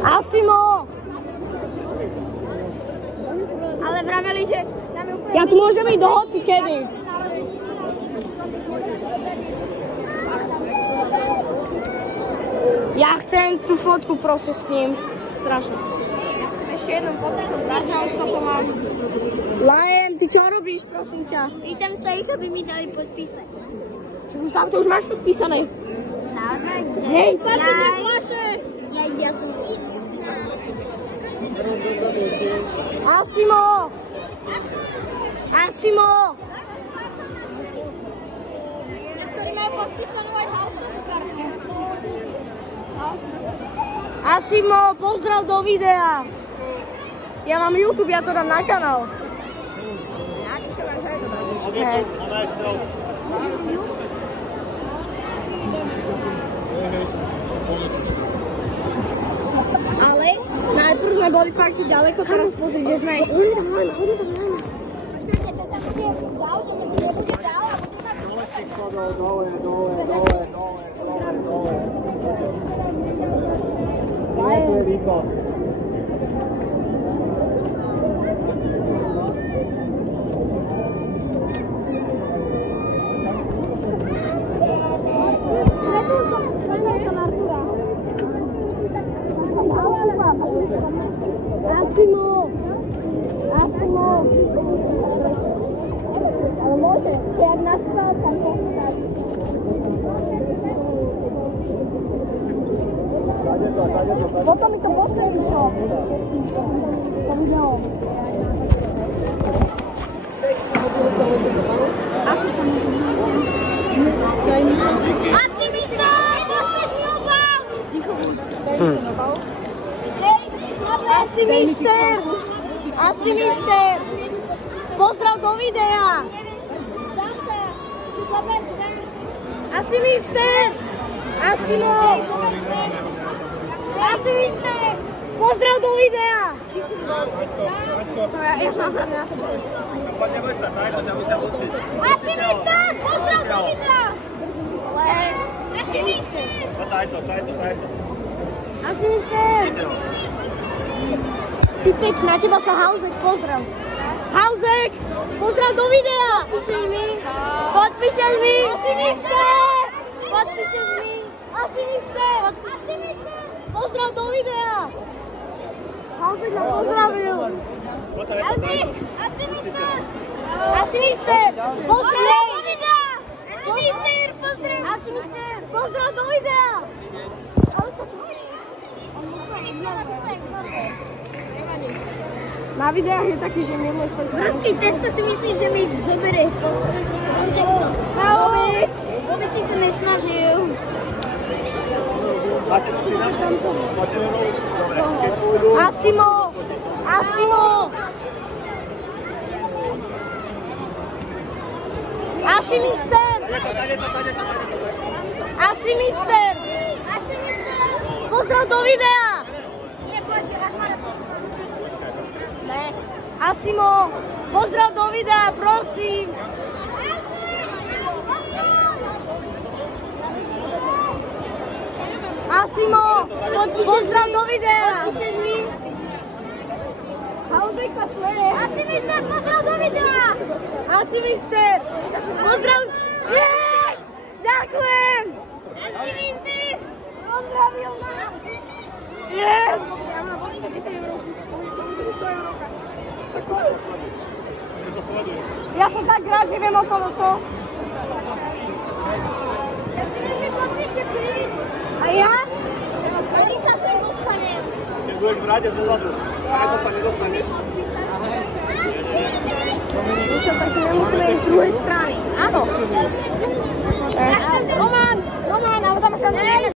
Asimo! Ale vraveli, že tam je úplne... Ja tu môžem ísť do hoci kedy. Ja chcem tú fotku proste s ním. Strašne. Ešte jednom podpísom tlača, už toto mám. Lion, ty čo robíš, prosím ťa? Pýtam sa ich, aby mi dali podpísať. Čo už tam to už máš podpísané? Naozaj? Hej, Ja som idiot. Asimo! Asimo! Ktorí majú podpísanú aj houseovú kartu. Asimo, pozdrav do videa. Ja mám YouTube, ja to dám na kanál. Hej. Ale najprv sme boli fakt ďaleko, teraz pozri, kde sme. Hodí tam len. Asimo! Ale môže, jak nastal tam pochýtať. Potom mi to pošle, čo? To video. Ako sa mi to Aktivista! Pošleš mi obal! Ticho buď. Asimister! Pozdrav do videa! Asimister! Asimo! Asimister! Pozdrav do videa! Ja som napravne na tebe. Asimister! Pozdrav do videa! Asimister! Asimister! Ty pek, na teba sa Hauzek, pozdrav. Hauzek! Pozdrav do videa! Podpíšeš mi? Podpíšeš mi? Asimister! Podpíšeš mi? Asimister! Asimister! Pozdrav do videa! Hauzek ma pozdravil! Asimister! Asimister! Pozdrav do videa! Asimister! Pozdrav! Asimister! Pozdrav do videa! Ale to čo je? Na videách je taký, že miluje sa zdraví. Prostý tento si myslím, že mi zoberie. Vôbec si to nesnažil. Asimo! Asimo! Asimister! Asimister! Pozdrav do videa! Ne. Asimo, pozdrav do videa, prosím. Asimo, pozdrav do videa. Podpíšeš mi? Hauzek sa smeje. Asimister, pozdrav do videa! Asimister, pozdrav. Yes! Ďakujem. Asimister! Pozdravil ma. Yes! Ja mám 10 €. Ja som tak rád, že viem okolo to. Ja chcem, že podpíše príď. A ja? Ktorý sa sem dostane? Keď budeš v rade dozadu, preto sa nedostaneš. Čo, takže nemusíme ísť z druhej strany. Áno. Roman, ale tam sa